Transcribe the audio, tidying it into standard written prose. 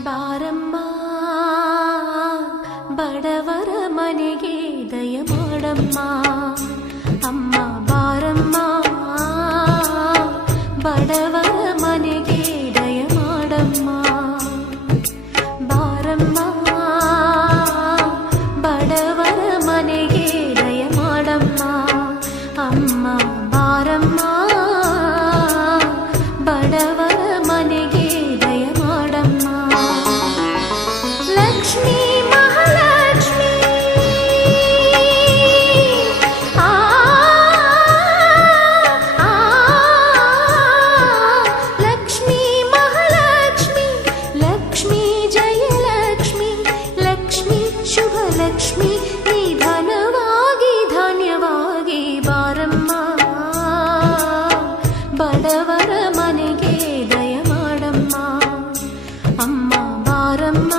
ಬಾರಮ್ಮ ಬಡವರ ಮನೆಗೆ ದಯ ಮಾಡಮ್ಮ ಅಮ್ಮ ಬಾರಮ್ಮ ಬಡವರ ಮನೆಗೆ ದಯ ಮಾಡಮ್ಮ ಬಾರಮ್ಮ ಬಡವರ ಮನೆಗೆ ದಯ ಮಾಡಮ್ಮ ಅಮ್ಮ ಬಾರಮ್ಮ ಬಡವರ ಮನೆಗೆ ದಯ ಮಾಡಮ್ಮ ಲಕ್ಷ್ಮೀ ಮಹಾಲಕ್ಷ್ಮೀ ಲಕ್ಷ್ಮೀ ಮಹಾಲಕ್ಷ್ಮಿ ಲಕ್ಷ್ಮೀ ಜಯಲಕ್ಷ್ಮಿ ಲಕ್ಷ್ಮೀ ಶುಭ ಲಕ್ಷ್ಮಿ ನಿಧನವಾಗಿ ಧಾನ್ಯವಾಗಿ ಬಾರಮ್ಮ ಬಡವರ ಮನೆಗೆ ದಯ ಮಾಡಮ್ಮ ಅಮ್ಮ ಬಾರಮ್ಮ